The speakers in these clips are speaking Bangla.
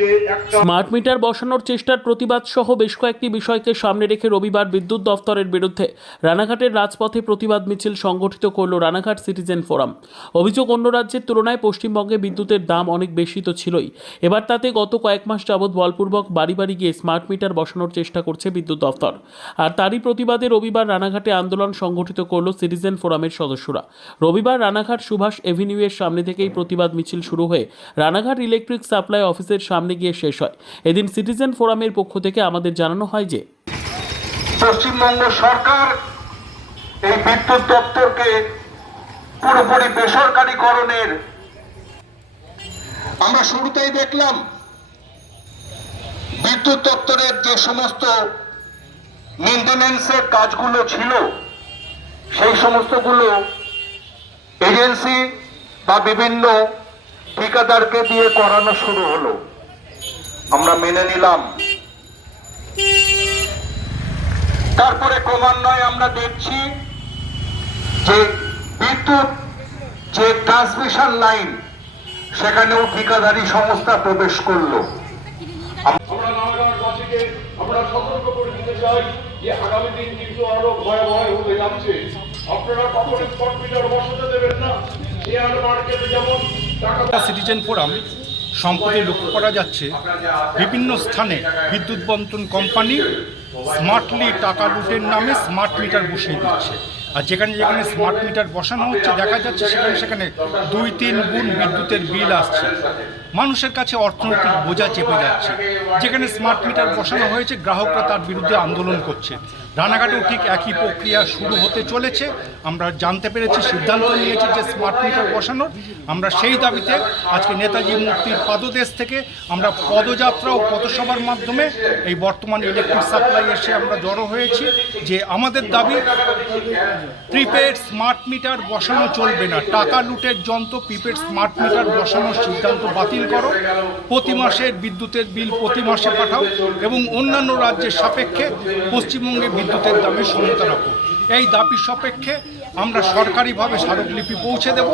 যে একটা স্মার্ট মিটার বসানোর চেষ্টার প্রতিবাদ সহ বেশ কয়েকটি বিষয়কে সামনে রেখে রবিবার বিদ্যুৎ দফতরের বিরুদ্ধে রানাঘাটের রাজপথে প্রতিবাদ মিছিল সংগঠিত করল রানাঘাট সিটিজেন ফোরাম। অভিযোগ অন্য রাজ্যের তুলনায় পশ্চিমবঙ্গে বিদ্যুতের দাম অনেক বেশি তো ছিলই। এবার তাতে গত কয়েক মাস যাবৎ বলপূর্বক বাড়ি বাড়ি গিয়ে স্মার্ট মিটার বসানোর চেষ্টা করছে বিদ্যুৎ দফতর। আর তারই প্রতিবাদে রবিবার রানাঘাটে আন্দোলন সংগঠিত করল সিটিজেন ফোরামের সদস্যরা। রবিবার রানাঘাট সুভাষ এভিনিউয়ের সামনে থেকেই প্রতিবাদ মিছিল শুরু হয়ে রানাঘাট ইলেকট্রিক সাপ্লাই অফিসের সামনে গিয়ে শেষ হয়। এদিন সিটিজেন ফোরামের পক্ষ থেকে আমাদের জানানো হয় যে, পশ্চিমবঙ্গ সরকার এই বিদ্যুৎ দপ্তরকে পুরোপুরি বেসরকারীকরণের আমরা শুরুতেই দেখলাম, বিদ্যুৎ দপ্তরের যে সমস্ত মেনটেন্যান্সের কাজগুলো ছিল, সেই সমস্তগুলো এজেন্সি বা বিভিন্ন ঠিকাদারকে দিয়ে করানো শুরু হলো। আমরা মেনে নিলাম। তারপরে ক্রমান্বয়ে আমরা দেখছি যে বিদ্যুৎ যে ট্রান্সমিশন লাইন সেখানেও ঠিকাদারি সংস্থা প্রবেশ করল। আমরা নারায়ণবাসীকে আমরা সতর্ক করে দিতে চাই যে আগামী দিন কিন্তু আরও ভয়াবহ হতে যাচ্ছে। আপনারা কখনো স্পট মিটার বসাতে দেবেন না। শেয়ার মার্কেটে যেমন টাকা সিটিজেন ফোরাম সম্প্রতি লক্ষ্য করা যাচ্ছে। বিভিন্ন স্থানে বিদ্যুৎ বন্টন কোম্পানি স্মার্টলি টাকা লুটের নামে স্মার্ট মিটার বসিয়ে দিচ্ছে। আর যেখানে যেখানে স্মার্ট মিটার বসানো হচ্ছে, দেখা যাচ্ছে সেখানে সেখানে দুই তিন গুণ বিদ্যুতের বিল আসছে। মানুষের কাছে অর্থনৈতিক বোঝা চেপে যাচ্ছে। যেখানে স্মার্ট মিটার বসানো হয়েছে, গ্রাহকরা তার বিরুদ্ধে আন্দোলন করছে। রানাঘাটেও ঠিক একই প্রক্রিয়া শুরু হতে চলেছে। আমরা জানতে পেরেছি, সিদ্ধান্ত নিয়েছি যে স্মার্ট মিটার বসানোর আমরা সেই দাবিতে আজকে নেতাজি মূর্তির পাদদেশ থেকে আমরা পদযাত্রা ও পথসভার মাধ্যমে এই বর্তমান ইলেকট্রিক সাপ্লাই এসে আমরা জড়ো হয়েছি যে আমাদের দাবি প্রিপেড স্মার্ট মিটার বসানো চলবে না। টাকা লুটের যন্ত্র প্রিপেড স্মার্ট মিটার বসানোর সিদ্ধান্ত বাতিল করো। প্রতি মাসের বিদ্যুতের বিল প্রতি মাসে পাঠাও এবং অন্যান্য রাজ্যের সাপেক্ষে পশ্চিমবঙ্গে বিদ্যুতের দামে সমতা রাখো। এই দাবি সাপেক্ষে আমরা সরকারিভাবে স্মারকলিপি পৌঁছে দেব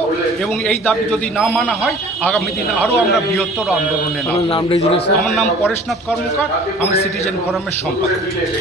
এবং এই দাবি যদি না মানা হয় আগামী দিনে আরও আমরা বৃহত্তর আন্দোলনে নাম আমার নাম পরেশনাথ কর্মকার আমি সিটিজেন ফোরামের সম্পাদক।